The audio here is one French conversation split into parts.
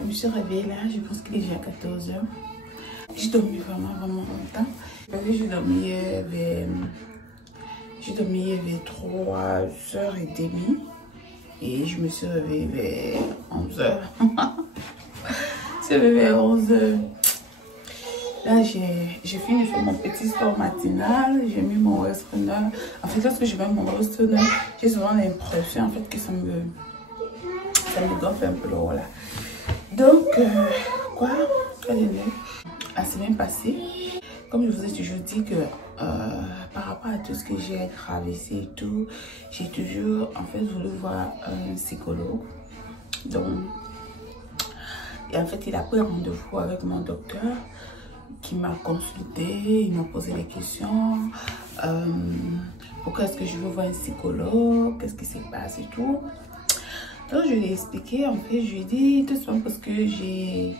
Je me suis réveillée là, je pense qu'il est déjà 14 h. J'ai dormi vraiment longtemps. Parce que j'ai dormi vers 3h30 et je me suis réveillée vers 11 h. Je suis réveillée vers 11 h. Là, j'ai fini de faire mon petit sport matinal. J'ai mis mon rest runner. En fait, lorsque je mets mon rest runner, j'ai souvent l'impression en fait que ça me gonfle un peu le haut là. Donc, la semaine passée, comme je vous ai toujours dit que par rapport à tout ce que j'ai traversé et tout, j'ai toujours en fait voulu voir un psychologue. Donc, et en fait, il a pris rendez-vous avec mon docteur qui m'a consulté, il m'a posé des questions. Pourquoi est-ce que je veux voir un psychologue? Qu'est-ce qui se passe et tout. Donc, je lui ai expliqué, en fait, je lui ai dit tout simplement parce que j'ai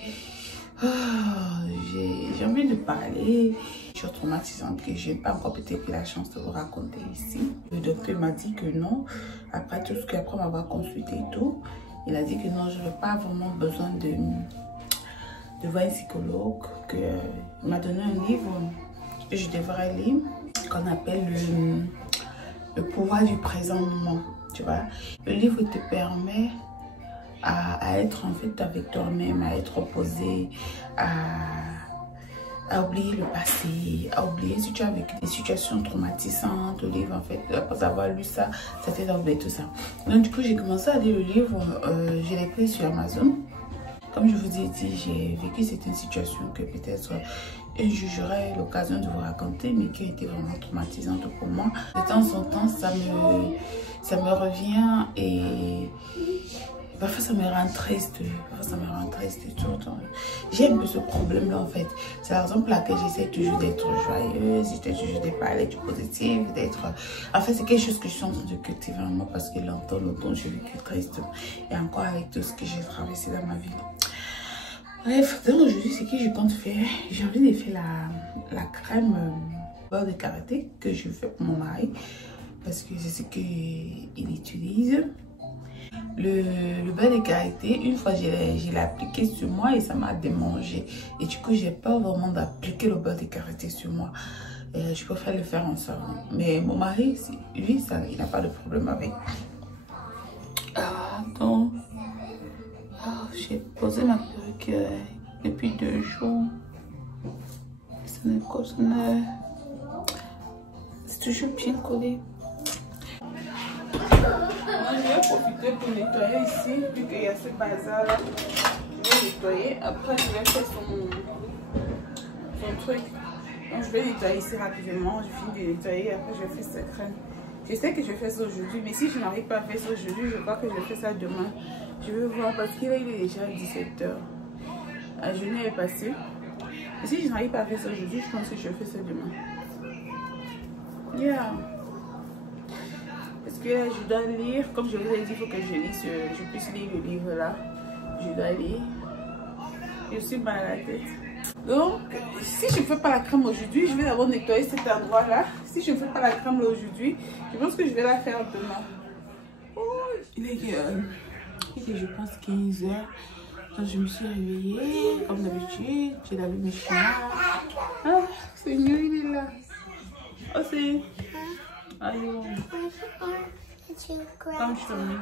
envie de parler. Je suis traumatisante que je n'ai pas encore peut-être pris la chance de vous raconter ici. Le docteur m'a dit que non, après tout ce qu'après m'avoir consulté et tout, il a dit que non, je n'avais pas vraiment besoin de voir un psychologue. Il m'a donné un livre que je devrais lire, qu'on appelle le pouvoir du présent moment. Tu vois, le livre te permet à être en fait avec toi-même, à être opposé, à oublier le passé, à oublier si tu as vécu des situations traumatisantes. Le livre, en fait, après avoir lu ça, ça t'aide à oublier tout ça. Donc du coup, j'ai commencé à lire le livre, je l'ai pris sur Amazon. Comme je vous ai dit, j'ai vécu certaines situations que peut-être un jour j'aurai l'occasion de vous raconter, mais qui ont été vraiment traumatisantes pour moi. De temps en temps, ça me revient et parfois ça me rend triste. Parfois ça me rend triste et tout. J'ai un peu ce problème-là en fait. C'est la raison pour laquelle j'essaie toujours d'être joyeuse, j'essaie toujours de parler du positif, d'être... En fait, c'est quelque chose que je suis en train de cultiver en moi parce que longtemps, j'ai vécu triste. Et encore avec tout ce que j'ai traversé dans ma vie. Bref, donc aujourd'hui, c'est que je compte faire. J'ai envie de faire la crème beurre de karité que je fais pour mon mari. Parce que c'est ce qu'il utilise. Le beurre de karité, une fois je l'ai appliqué sur moi et ça m'a démangé. Et du coup, j'ai peur vraiment d'appliquer le beurre de karité sur moi. Je préfère le faire en savon. Mais mon mari, lui, il n'a pas de problème avec. Donc, j'ai posé ma perruque depuis 2 jours. C'est toujours bien collé. Moi, je vais profiter pour nettoyer ici, vu qu'il y a ce bazar là. Je vais nettoyer. Après, je vais faire son truc. Donc, je vais nettoyer ici rapidement. Je finis de nettoyer. Après, je vais faire cette crème. Je sais que je vais faire ça aujourd'hui, mais si je n'arrive pas à faire ça aujourd'hui, je crois que je vais faire ça demain. Je vais voir parce qu'il est déjà 17 h. La journée est passée. Et si je n'arrive pas à faire ça aujourd'hui, je pense que je vais faire ça demain. Yeah. Parce que là, je dois lire, comme je vous ai dit, il faut que je puisse lire le livre là. Je dois lire. Je suis mal à la tête. Donc, si je ne fais pas la crème aujourd'hui, je vais d'abord nettoyer cet endroit là. Si je ne fais pas la crème là aujourd'hui, je pense que je vais la faire demain. Oh, il est je pense 15 h. Donc, je me suis réveillée comme d'habitude. J'ai lavé mes cheveux. Ah, c'est mieux, il est là. Oh, c'est... Aïe. Come show me.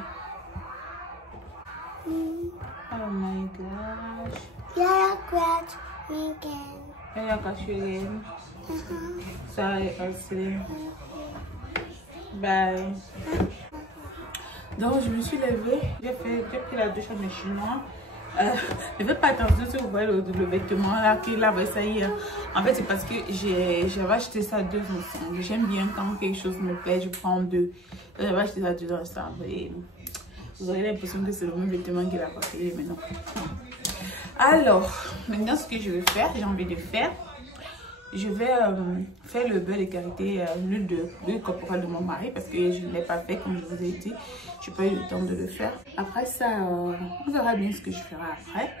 Oh my gosh. You're scratch me again. You're scratch you again. Sorry, Elsie. Bye. Donc, je me suis levée. J'ai pris la douche à mes chinois. Ne faites pas attention si vous voyez le vêtement là qu'il avait ça hier. En fait, c'est parce que j'avais acheté ça 2 ensemble. J'aime bien quand quelque chose me plaît, je prends 2. J'avais acheté ça 2 ensemble. Et vous aurez l'impression que c'est le même vêtement qu'il a porté maintenant. Alors, maintenant ce que je vais faire, j'ai envie de faire, je vais faire le beurre de karité, l'huile corporelle de mon mari parce que je ne l'ai pas fait comme je vous ai dit. Je n'ai pas eu le temps de le faire. Après ça, on verra bien ce que je ferai après.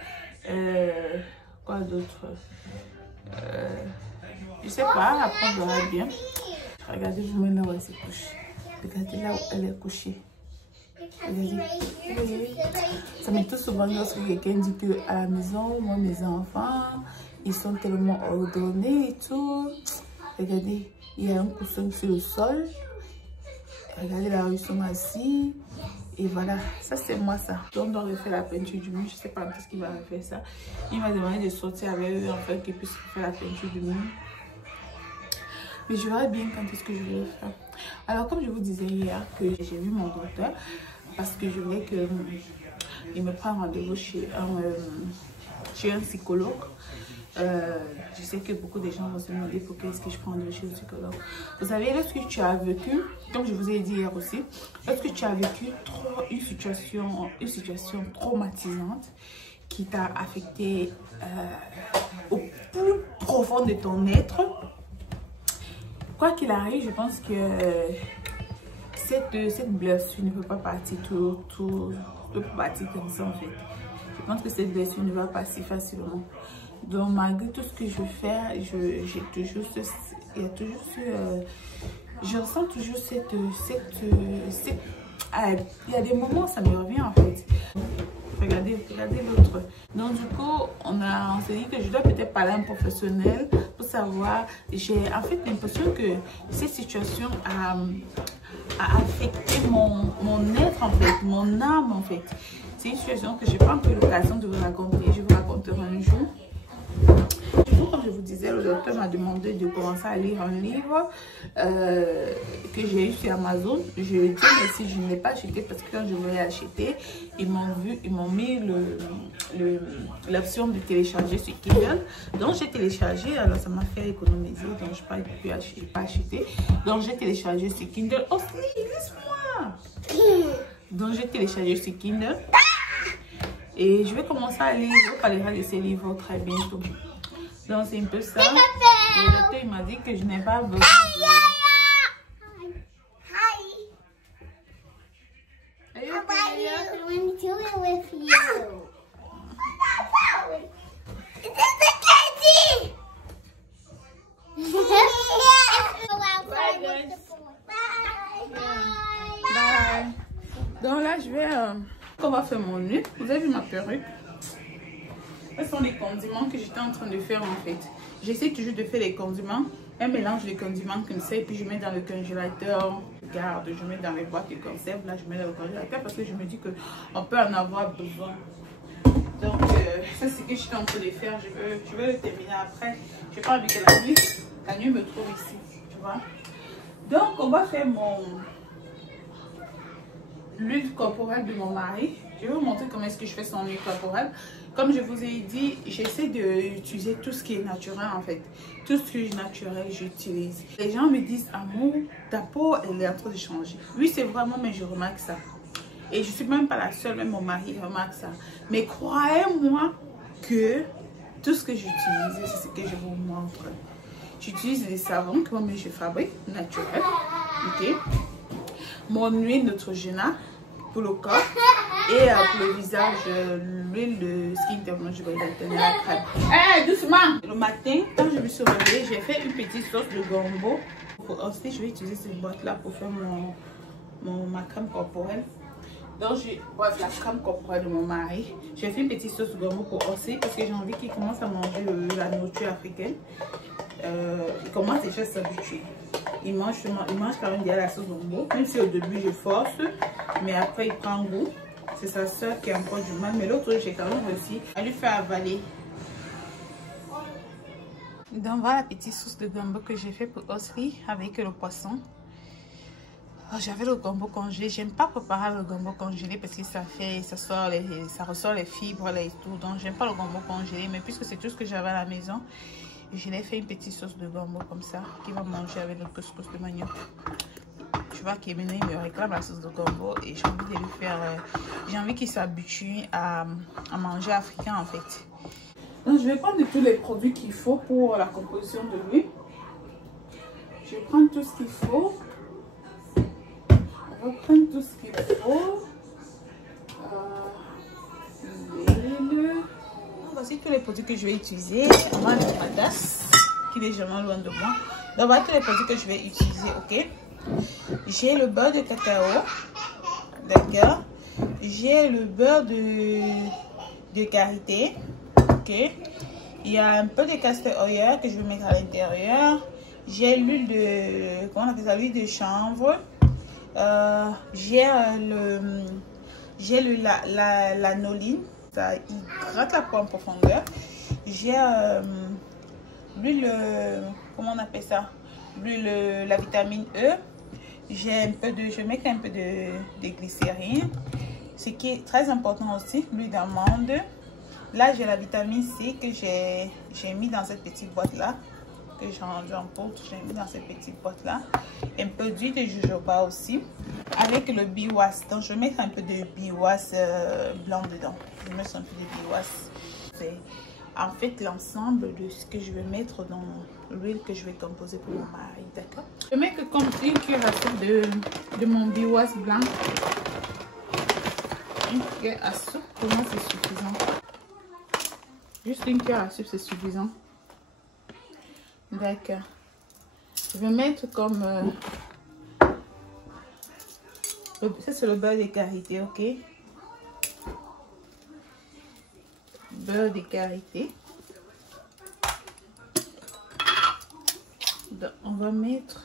Quoi d'autre? Je sais pas, après on verra bien. Regardez vous maintenant où elle se couche. Regardez là où elle est couchée. Ça m'est tout souvent lorsque quelqu'un dit que à la maison, moi, mes enfants, ils sont tellement ordonnés et tout. Regardez, il y a un coussin sur le sol. Regardez là où ils sont assis. Et voilà, ça c'est moi ça. Donc on doit refaire la peinture du mur. Je sais pas quand est-ce qu'il va refaire ça. Il m'a demandé de sortir avec eux en fait qu'il puisse refaire la peinture du mur. Mais je verrai bien quand est-ce que je vais le faire. Alors comme je vous disais hier que j'ai vu mon docteur parce que je voulais qu'il me prenne rendez-vous chez un psychologue. Je sais que beaucoup de gens vont se demander pourquoi est-ce que je prends rendez-vous chez un psychologue. Vous savez, lorsque tu as vécu, comme je vous ai dit hier aussi, lorsque tu as vécu une situation traumatisante qui t'a affecté au plus profond de ton être, quoi qu'il arrive, je pense que cette blessure ne peut pas partir partir comme ça en fait. Je pense que cette blessure ne va pas si facilement. Donc malgré tout ce que je fais, je ressens toujours il y a des moments où ça me revient en fait. Regardez l'autre. Donc du coup, on s'est dit que je dois peut-être parler à un professionnel pour savoir. J'ai en fait l'impression que cette situation a affecté mon être en fait, mon âme en fait. C'est une situation que je n'ai pas encore eu l'occasion de vous raconter. Je vous raconterai un jour. Comme je vous disais, le docteur m'a demandé de commencer à lire un livre que j'ai eu sur Amazon. Je lui ai dit, mais si je ne l'ai pas acheté, parce que quand je voulais l'acheter, ils m'ont mis l'option de télécharger sur Kindle. Donc j'ai téléchargé, alors ça m'a fait économiser, donc je n'ai pas acheté. Donc j'ai téléchargé sur Kindle. Oh, laisse-moi! Donc j'ai téléchargé sur Kindle. Et je vais commencer à lire. Je parlerai de ces livres très bientôt. Donc c'est un peu ça. Le docteur il m'a dit que je n'ai pas besoin de... Bye. Donc là je vais... on va faire mon nœud. Vous avez vu ma perruque? Ce sont les condiments que j'étais en train de faire en fait. J'essaie toujours de faire les condiments, un mélange de condiments comme ça, et puis je mets dans le congélateur. Regarde, je mets dans les boîtes de conserve. Là, je mets dans le congélateur parce que je me dis qu'on peut en avoir besoin. Donc, ça c'est ce que j'étais en train de faire. Je vais le terminer après. Je n'ai pas envie que la nuit me trouve ici. Tu vois? Donc, on va faire l'huile corporelle de mon mari. Je vais vous montrer comment est-ce que je fais son huile corporelle. Comme je vous ai dit, j'essaie d'utiliser tout ce qui est naturel en fait. Tout ce qui est naturel, j'utilise. Les gens me disent, Amour, ta peau, elle est en train de changer. Oui, c'est vraiment, mais je remarque ça. Et je ne suis même pas la seule, même mon mari remarque ça. Mais croyez-moi que tout ce que j'utilise, c'est ce que je vous montre. J'utilise des savons que moi je fabrique, naturel. Ok. Mon huile Neutrogena pour le corps. Et pour le visage, l'huile de Skin Technology de la crème. Doucement! Le matin, quand je me suis réveillée, j'ai fait une petite sauce de gombo. Ensuite, je vais utiliser cette boîte-là pour faire ma crème corporelle. Donc, bref, la crème corporelle de mon mari. J'ai fait une petite sauce de gombo pour Ossi parce que j'ai envie qu'il commence à manger la nourriture africaine. Il commence déjà à s'habituer. Il mange quand même bien la sauce gombo. Même si au début, je force, mais après, il prend goût. C'est sa soeur qui a encore du mal, mais l'autre, j'ai quand même réussi à lui faire avaler. Donc voilà la petite sauce de gombo que j'ai fait pour Osri avec le poisson. Oh, j'avais le gombo congelé. J'aime pas préparer le gombo congelé parce que ça ressort les fibres là et tout. Donc j'aime pas le gombo congelé, mais puisque c'est tout ce que j'avais à la maison, je l'ai fait une petite sauce de gombo comme ça qui va manger avec le couscous de manioc. Tu vois qu'il me réclame la sauce de gombo et j'ai envie de lui faire, j'ai envie qu'il s'habitue à manger africain en fait. Donc je vais prendre tous les produits qu'il faut pour la composition de l'huile. Je vais prendre tout ce qu'il faut. On va prendre tout ce qu'il faut. L'huile. Voici tous les produits que je vais utiliser. On va mettre ma tasse qui est légèrement loin de moi. Donc voilà tous les produits que je vais utiliser, ok. J'ai le beurre de cacao, d'accord. J'ai le beurre de karité. Ok. Il y a un peu de castor oil que je vais mettre à l'intérieur. J'ai l'huile de... Comment on appelle ça? L'huile de chanvre. J'ai l'anoline. Ça hydrate la peau en profondeur. J'ai l'huile... Comment on appelle ça? L'huile, la vitamine E. J'ai un peu de... Je vais mettre un peu de glycérine. Ce qui est très important aussi, l'huile d'amande. Là, j'ai la vitamine C que j'ai mis dans cette petite boîte-là. Que j'emporte, j'ai mis dans cette petite boîte-là. Un peu d'huile de jojoba aussi. Avec le biwas. Donc, je vais mettre un peu de biwas blanc dedans. Je vais mettre un peu de biwas. C'est en fait l'ensemble de ce que je vais mettre dans l'huile que je vais composer pour mon mari. D'accord? Je vais mettre comme une cuillère à soupe de mon biwas blanc. Une cuillère à soupe, pour moi c'est suffisant. Juste une cuillère à soupe, c'est suffisant. D'accord. Je vais mettre comme... ça, c'est le beurre de karité, ok? Beurre de karité. Donc, on va mettre...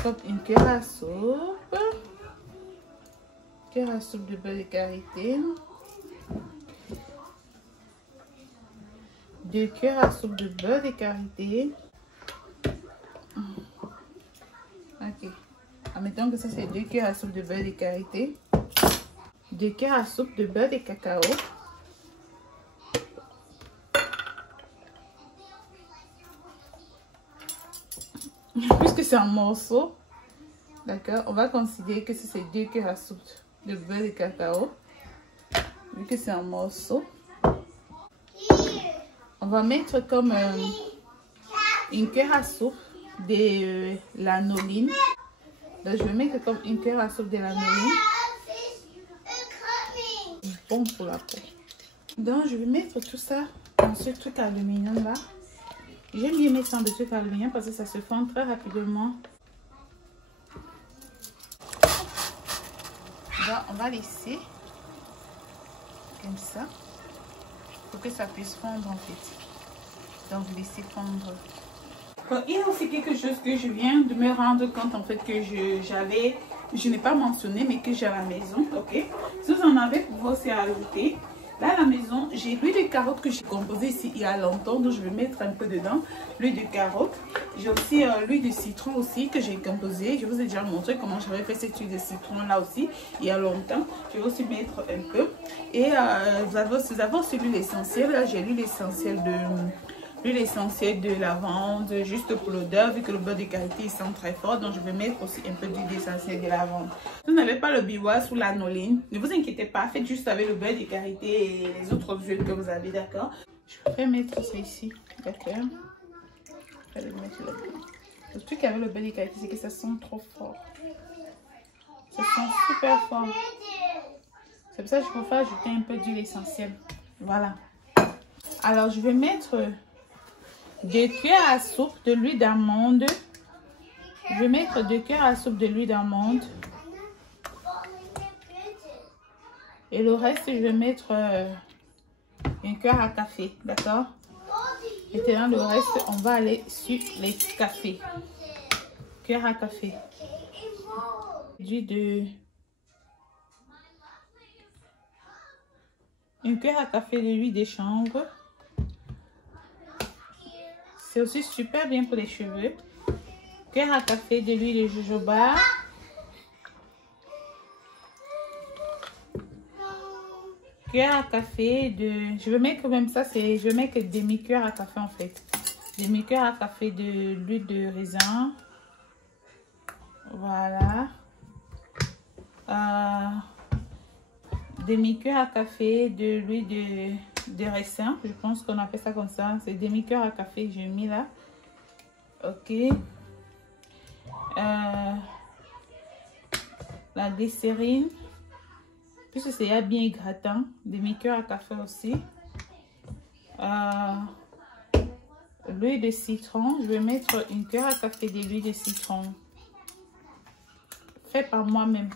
comme une cuillère à soupe. Cuillère à soupe de beurre de karité. 2 cuillères à soupe de beurre de karité. Ok. Admettons que ça c'est 2 cuillères à soupe de beurre de karité. 2 cuillères à soupe de beurre de cacao. Puisque c'est un morceau, d'accord, on va considérer que c'est 2 cuillères à soupe de beurre de cacao. Vu que c'est un morceau, on va mettre comme une cuillère à soupe de l'anoline. Donc je vais mettre comme une cuillère à soupe de l'anoline. Bon pour la peau. Donc je vais mettre tout ça dans ce truc aluminium là. J'aime bien mettre ça dans des trucs aluminium parce que ça se fond très rapidement. Donc on va laisser comme ça pour que ça puisse fondre en fait. Donc laisser fondre. Bon, il y a aussi quelque chose que je viens de me rendre compte en fait que je n'ai pas mentionné mais que j'ai à la maison, ok? Si vous en avez, vous pouvez aussi ajouter. Là à la maison, j'ai l'huile de carotte que j'ai composée ici il y a longtemps, donc je vais mettre un peu dedans, l'huile de carotte. J'ai aussi l'huile de citron aussi que j'ai composée. Je vous ai déjà montré comment j'avais fait cette huile de citron là aussi il y a longtemps. Je vais aussi mettre un peu. Et vous avez aussi l'huile essentielle. Là j'ai l'huile essentielle de lavande, juste pour l'odeur, vu que le beurre de karité il sent très fort, donc je vais mettre aussi un peu d'huile essentielle de lavande. Si vous n'avez pas le biwas ou l'anoline, ne vous inquiétez pas, faites juste avec le beurre de karité et les autres huiles que vous avez, d'accord? Je vais mettre ça ici, d'accord? Je vais le mettre là-dedans. Le truc avec le beurre de karité, c'est que ça sent trop fort. Ça sent super fort. C'est pour ça que je préfère ajouter un peu d'huile essentielle. Voilà. Alors, je vais mettre 2 cuillères à soupe de l'huile d'amande. Je vais mettre 2 cuillères à soupe de l'huile d'amande. Et le reste, je vais mettre une cuillère à café. D'accord? Maintenant, le reste, on va aller sur les cafés. Cuillère à café. Une cuillère à café de l'huile de chanvre. C'est aussi super bien pour les cheveux. Cuillère à café de l'huile de jojoba. Cuillère à café de... Je vais mettre même ça, je vais mettre demi-cuillère à café en fait. Demi-cuillère à café de l'huile de raisin. Voilà. Demi-cuillère à café de l'huile de raisin. Je pense qu'on appelle ça comme ça. C'est demi-cuillère à café que j'ai mis là. Ok. La glycérine. Puisque c'est bien hydratant. Demi-cuillère à café aussi. l'huile de citron. Je vais mettre une cuillère à café de l'huile de citron. Fait par moi-même.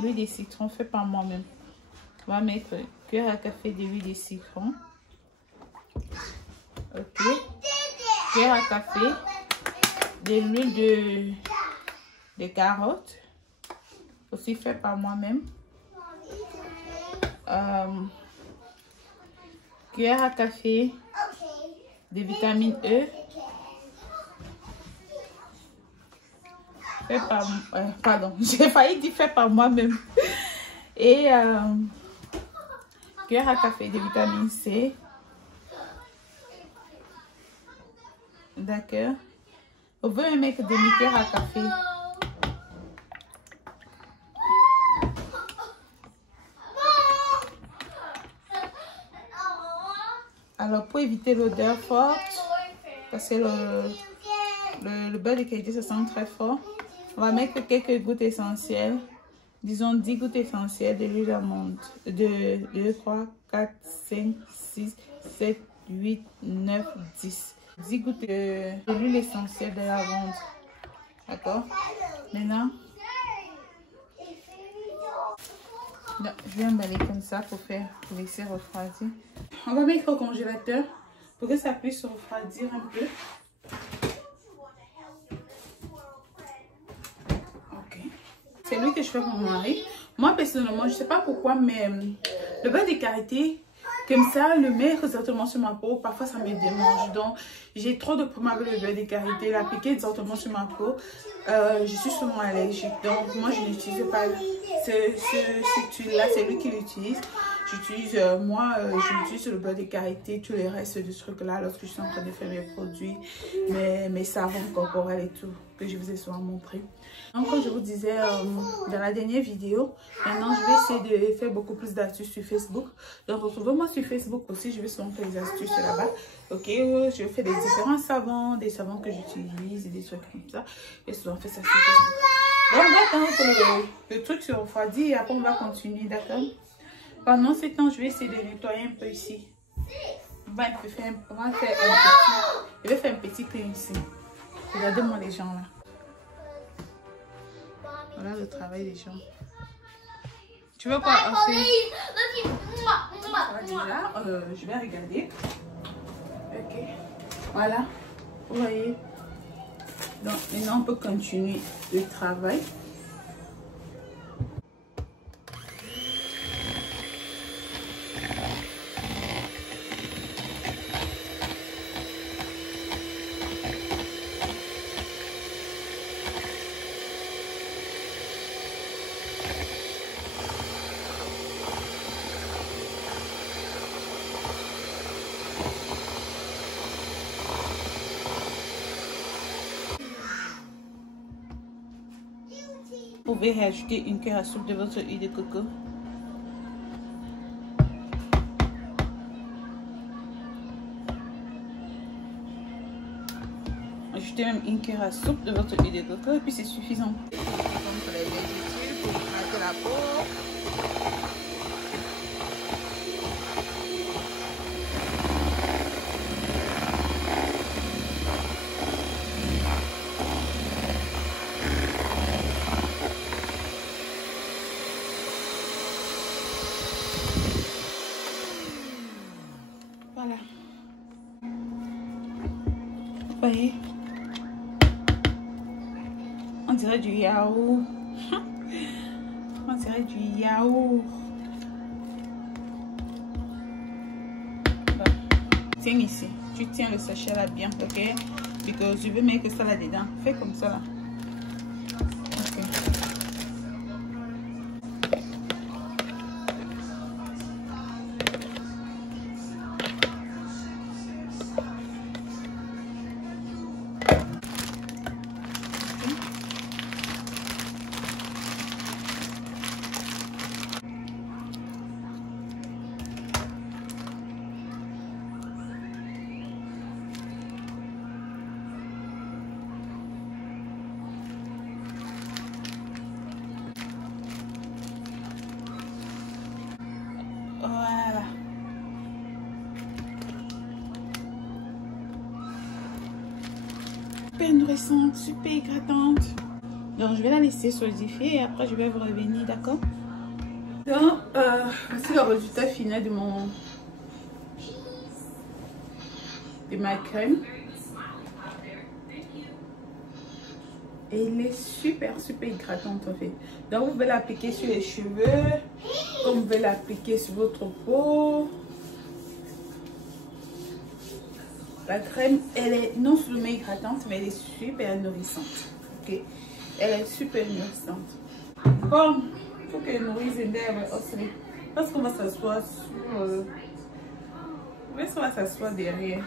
L'huile de citron fait par moi-même. On va mettre une cuillère à café de l'huile de citron. Ok. Cuillère à café de l'huile de carotte. Aussi fait par moi-même. Cuillère à café de vitamine E. Fait par, pardon, j'ai failli dire fait par moi-même. Et cuillère à café de vitamine C. D'accord. Vous pouvez mettre demi-cuillère à café. Alors, pour éviter l'odeur forte, parce que le beurre de qualité, ça sent très fort, on va mettre quelques gouttes essentielles. Disons 10 gouttes essentielles de l'huile d'amande. 2, 3, 4, 5, 6, 7, 8, 9, 10. 10 gouttes de l'huile essentielle de lavande. D'accord? Maintenant, je vais emballer comme ça pour laisser refroidir. On va mettre au congélateur pour que ça puisse refroidir un peu. Ok. C'est lui que je fais pour mon mari. Moi, personnellement, je ne sais pas pourquoi, mais le beurre de karité, comme ça, le mettre exactement sur ma peau, parfois ça me démange. Donc, j'ai trop de problèmes avec le beurre de karité. L'appliquer exactement sur ma peau, je suis souvent allergique. Donc, moi, je n'utilise pas cette huile-là, c'est lui qui l'utilise. J'utilise, j'utilise le beurre de karité, tous les restes de ce truc-là, lorsque je suis en train de faire mes produits, mes savons corporels et tout, que je vous ai souvent montré. Donc, comme je vous disais dans la dernière vidéo, maintenant, je vais essayer de faire beaucoup plus d'astuces sur Facebook. Donc, retrouvez-moi sur Facebook aussi, je vais souvent faire des astuces là-bas. Ok, je fais des différents savons, des savons que j'utilise et des trucs comme ça. Et souvent, fait ça sur Facebook. Donc, on va attendre que le truc se refroidit et après, on va continuer, d'accord? Pendant ce temps, je vais essayer de nettoyer un peu ici. Je vais faire un petit clean ici. Regardez-moi les gens là. Voilà le travail des gens. Tu veux quoi? Déjà, je vais regarder. Ok. Voilà. Vous voyez. Donc, maintenant, on peut continuer le travail. Vous pouvez rajouter une cuillère à soupe de votre huile de coco. Ajoutez même une cuillère à soupe de votre huile de coco et puis c'est suffisant. Donc les végétales pour hydrater la peau. Voilà. Vous voyez, on dirait du yaourt. On dirait du yaourt. Bon. Tiens ici. Tu tiens le sachet là bien, ok? Parce que je veux mettre ça là dedans. Fais comme ça là. Ok. super nourrissante, super hydratante. Donc je vais la laisser solidifier et après je vais vous revenir, d'accord? Donc voici le résultat final de ma crème. Et elle est super hydratante en fait. Donc vous pouvez l'appliquer sur les cheveux, comme vous pouvez l'appliquer sur votre peau. La crème, elle est non seulement hydratante, mais elle est super nourrissante. Ok, elle est super nourrissante. Bon, il faut que nourrisse aussi. Parce qu'on va s'asseoir sur. Est-ce qu'on va s'asseoir derrière?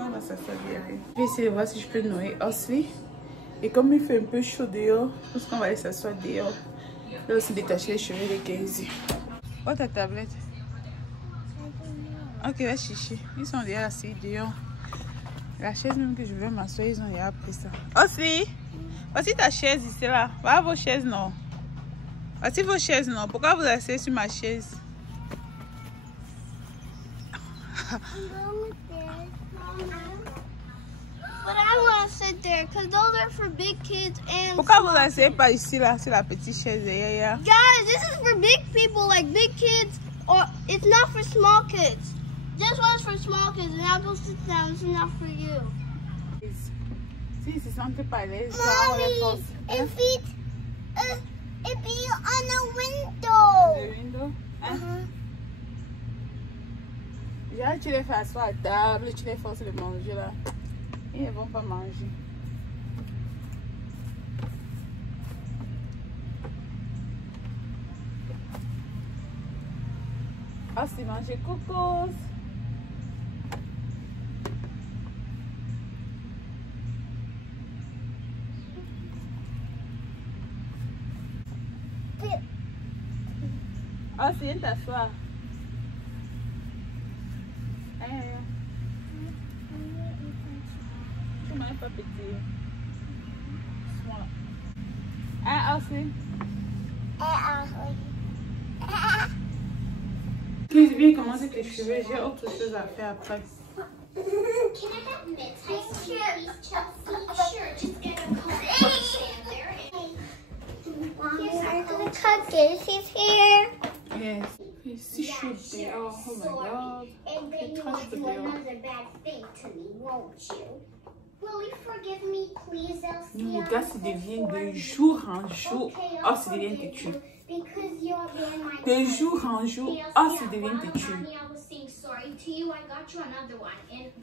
On va s'asseoir derrière. Je vais essayer de voir si je peux nourrir aussi. Et comme il fait un peu chaud dehors, parce qu'on va aller s'asseoir dehors. Je vais aussi détacher les cheveux de Kenzie. Oh, ta tablette. Ok, va chicher. Ils sont déjà assis dehors. La chaise même que je veux m'asseoir, ils ont déjà pris ça. Aussi, voici ta chaise ici là. Va à vos chaises, non. Voici vos chaises, non. Pourquoi vous asseyez sur ma chaise? But I want to sit there because those are for big kids and. Pourquoi vous asseyez pas ici là, sur la petite chaise? Yeah. Guys, this is for big people, like big kids, or it's not for small kids. This one's for small kids, and I'll go sit down. It's not for you. Si, ils se sentent pas à l'aise. Mommy, it be on the window. The window? Déjà, tu les fais asseoir à table, tu les forces de manger là. Ils ne vont pas manger. Ah, c'est manger cocos. Ah, c'est viens t'asseoir. Tu m'as pas pété. Ah, aussi. Je vais commencer avec les cheveux. J'ai autre chose à faire après. He's here. Yes. Si chaud dehors. Oh my god. C'est trop chaud dehors. Le gars se devient de jour en jour. Oh, ça devient têtu. De jour en jour. Oh, ça devient têtu.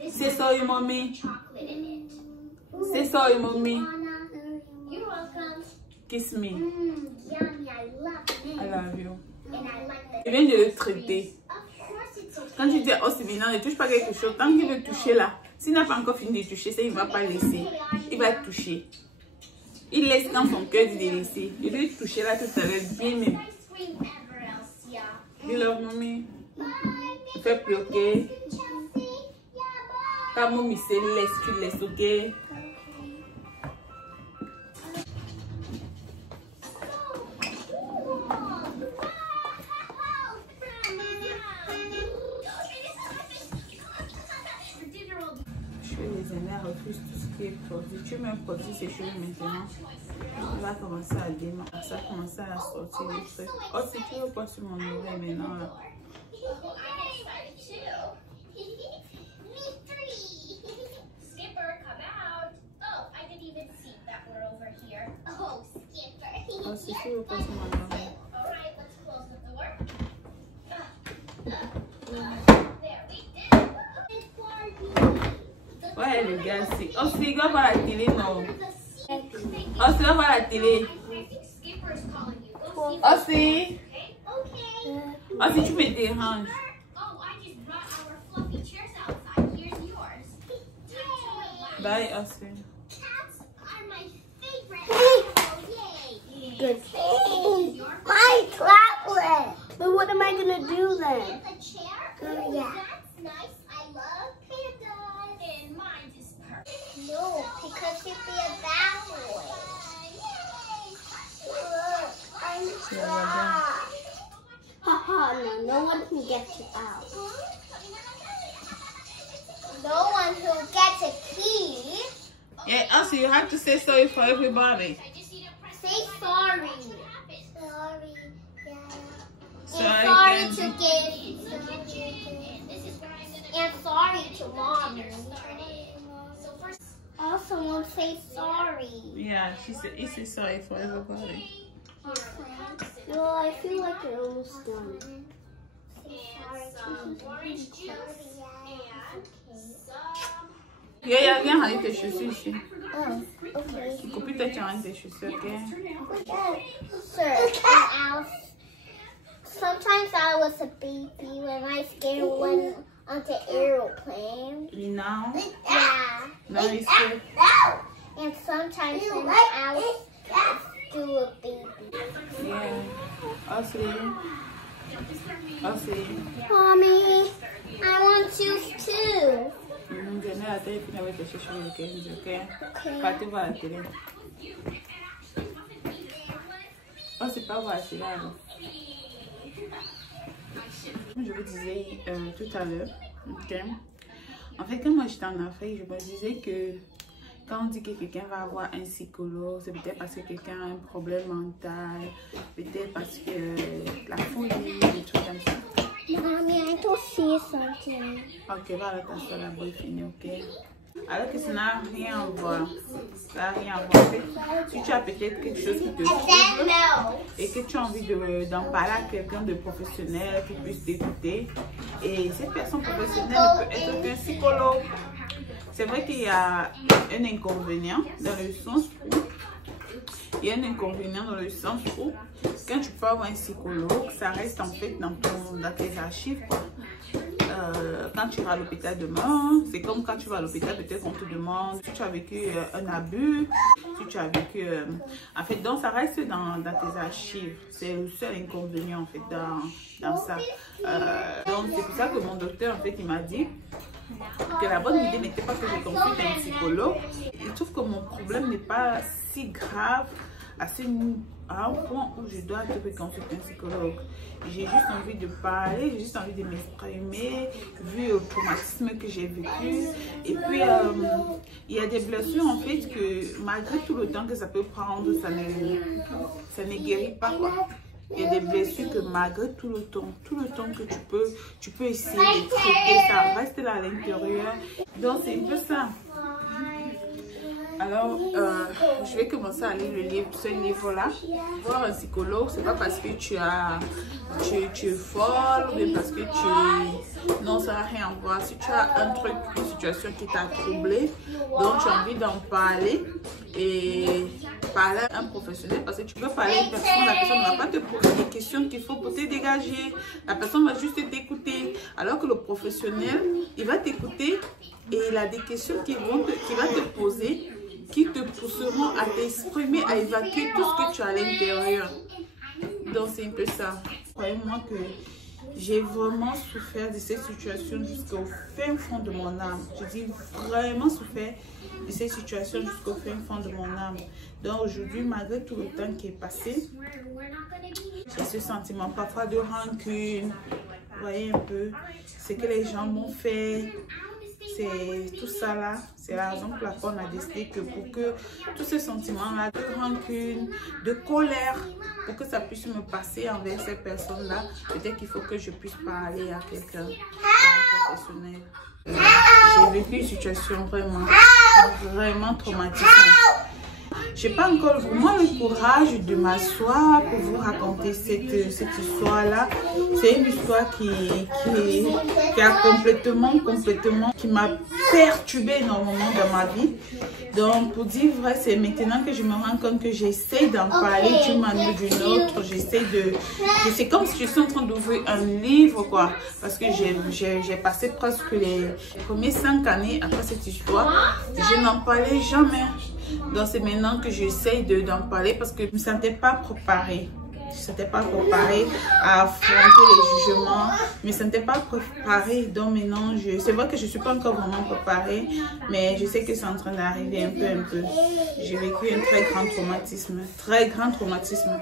C'est ça, mommy. C'est ça, mommy. Kiss me. I love you. Je viens de le traiter. Quand tu dis oh c'est bien, ne touche pas quelque chose. Tant qu'il veut toucher là, s'il n'a pas encore fini de toucher, ça il ne va pas laisser. Il va toucher. Il laisse dans son cœur de laisser. Il veut toucher là tout à l'heure, bien même. You love mommy. Fais plus, ok. Quand mommy se laisse, tu laisses, ok. Refuse tout ce qui est produit. Tu mets un produit ses cheveux maintenant. Il va commencer à démarrer. Ça commence à sortir les trucs. Oh, si tu veux pas sur mon oreille maintenant là. Oh, si tu veux pas sur mon oreille. Ouais, le gars, c'est. Oh, c'est il va voir la télé, non. Oh, c'est va voir la télé. Oh, c'est. Oh, si tu me déranges. Bye, Austin. Good. My tablet. But what am I gonna do then? Oh, yeah. No, because you'd be a bad boy. I'm trapped. Haha, no one can get you out. No one who gets a key. Yeah, also you have to say sorry for everybody. Say sorry. Sorry. Sorry, And sorry and sorry to mom. Also, won't say sorry. Yeah, he said sorry for everybody. Well, I feel like you're almost done. Yeah, viens avec tes chaussures ici. Oh, okay. Tu coupes peut-être avec tes chaussures, ok? Sir, sometimes I was a baby when I scared went onto aeroplane. Now? Yeah. Now you scared? And sometimes when I was still a baby. Yeah. I'll see you. I'll see you. Mommy, I want juice too. Viens à télé, puis avec tes chaussures, ok? Ok? Okay. Pas te voir à la télé. Oh, c'est pas vrai, c'est là. Comme je vous disais tout à l'heure, ok? En fait, quand moi j'étais en Afrique, je me disais que quand on dit que quelqu'un va avoir un psychologue, c'est peut-être parce que quelqu'un a un problème mental, peut-être parce que la folie, des trucs comme ça. Mommy, I don't see something. Ok, va alors ta soeur là-bas, fini, ok? Alors que ça n'a rien à voir. Ça n'a rien à voir. En fait, si tu as peut-être quelque chose qui te trouble et que tu as envie d'en parler à quelqu'un de professionnel qui puisse t'écouter, et cette personne professionnelle peut être qu'un psychologue. C'est vrai qu'il y a un inconvénient dans le sens où quand tu peux avoir un psychologue, ça reste en fait dans tes archives, quoi. Quand tu vas à l'hôpital demain, c'est comme quand tu vas à l'hôpital, peut-être qu'on te demande si tu as vécu un abus, si tu as vécu... en fait, donc ça reste dans tes archives. C'est le seul inconvénient en fait dans ça. Donc c'est pour ça que mon docteur en fait il m'a dit que la bonne idée n'était pas que je consulte un psychologue. Il trouve que mon problème n'est pas si grave à un point où je dois consulter un psychologue. J'ai juste envie de parler, j'ai juste envie de m'exprimer, vu le traumatisme que j'ai vécu. Et puis, il y a des blessures en fait que malgré tout le temps que ça peut prendre, ça ne guérit pas, quoi. Il y a des blessures que malgré tout le temps que tu peux essayer de traiter, ça reste là à l'intérieur. Donc c'est un peu ça. Alors, je vais commencer à lire ce livre-là. Voir un psychologue, c'est pas parce que tu es folle ou bien parce que non, ça n'a rien à voir. Si tu as un truc, une situation qui t'a troublé, donc tu as envie d'en parler et parler à un professionnel, parce que tu peux parler à une personne, la personne ne va pas te poser des questions qu'il faut pour te dégager. La personne va juste t'écouter. Alors que le professionnel, il va t'écouter et il a des questions qu'il va te poser, qui te pousseront à t'exprimer, à évacuer tout ce que tu as à l'intérieur. Donc c'est un peu ça. Croyez-moi que j'ai vraiment souffert de cette situation jusqu'au fin fond de mon âme. Je dis vraiment souffert de cette situation jusqu'au fin fond de mon âme. Donc aujourd'hui, malgré tout le temps qui est passé, j'ai ce sentiment parfois de rancune. Vous voyez un peu ce que les gens m'ont fait. C'est tout ça là, c'est la raison pour laquelle on a décidé que pour que tous ces sentiments-là de rancune, de colère, pour que ça puisse me passer envers ces personnes-là, peut-être qu'il faut que je puisse parler à quelqu'un, à un professionnel. J'ai vécu une situation vraiment traumatisante. Je n'ai pas encore vraiment le courage de m'asseoir pour vous raconter cette histoire-là. C'est une histoire qui a complètement, qui m'a perturbée énormément dans ma vie. Donc, pour dire vrai, c'est maintenant que je me rends compte que j'essaie d'en parler d'une manière ou d'une autre. C'est comme si je suis en train d'ouvrir un livre, quoi. Parce que j'ai passé presque les premières 5 années après cette histoire. Je n'en parlais jamais. Donc c'est maintenant que j'essaye d'en parler parce que je ne me sentais pas préparée. Je ne me sentais pas préparée à affronter les jugements. Je ne me sentais pas préparée. Donc maintenant, c'est vrai que je ne suis pas encore vraiment préparée. Mais je sais que c'est en train d'arriver un peu. J'ai vécu un très grand traumatisme. Très grand traumatisme.